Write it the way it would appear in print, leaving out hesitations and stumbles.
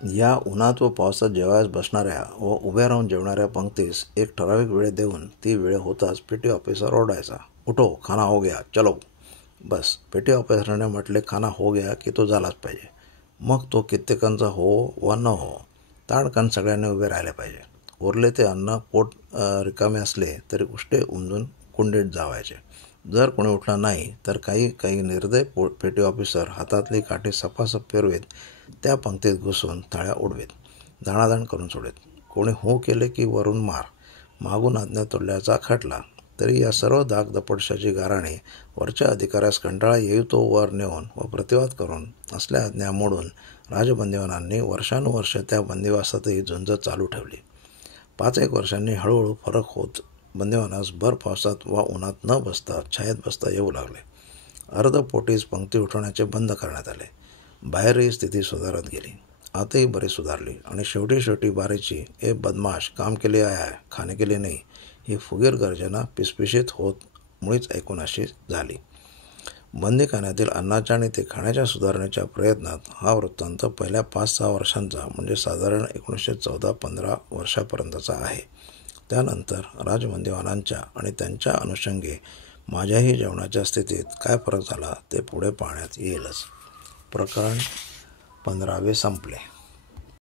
या उन्हात व पावसात जेवायला बसणाऱ्या व उभ्या राहून जेवणाऱ्या पंक्तीस एक ठराविक वेळ देऊन ती वेळ होताच पेटी ऑफिसर ओरडायचा, उठो, खाना हो गया, चलो. बस, पेटी ऑफिसरने म्हटले खाना हो गया की तो झालाच पाहिजे. मग तो कित्येकांचा हो वा न हो. ताडकन सगळ्यांनी उभे राहिले पाहिजे. उरले ते अन्न पोट रिकामे असले तरी उष्टे उमजून कुंडीत जावायचे. जर कोणी उठला नाही तर काही निर्दय पेटी ऑफिसर हातातली काठी सपासप फिरवेत, त्या पंक्तीत घुसून थाळ्या उडवेत, दाणादाण करून सोडेत. कोणी हो केले की वरून मार, मागून आज्ञा तोडल्याचा खटला. तरी या सर्व दागदपटशाची गाराणे वरच्या अधिकाऱ्यास कंटाळा येऊ तो वर नेऊन व प्रतिवाद करून असल्या आज्ञा मोडून राजबंदिवानांनी वर्षानुवर्ष त्या बंदिवासातही झुंज चालू ठेवली. 5-1 वर्षांनी हळूहळू फरक होत बंदिवानास भर पावसात वा उन्हात न बसता छायेत बसता येऊ लागले. अर्धपोटीच पंक्ती उठवण्याचे बंद करण्यात आले. बाहेरही स्थिती सुधारत गेली. आतही बरी सुधारली आणि शेवटी बारीची, ए बदमाश, काम के लिए आया है, खाने के लिए नहीं, ही फुगीर गर्जना पिसपिशीत होत मुळीच ऐकूनाशी झाली. बंदीखान्यातील अन्नाच्या आणि ते खाण्याच्या सुधारणेच्या प्रयत्नात हा वृत्तांत पहिल्या 5-6 वर्षांचा, म्हणजे साधारण 1914-15 वर्षापर्यंतचा आहे. त्यानंतर राजबंदिवानांच्या आणि त्यांच्या अनुषंगे माझ्याही जेवणाच्या स्थितीत काय फरक झाला ते पुढे पाहण्यात येईलच. प्रकरण 15 संपले.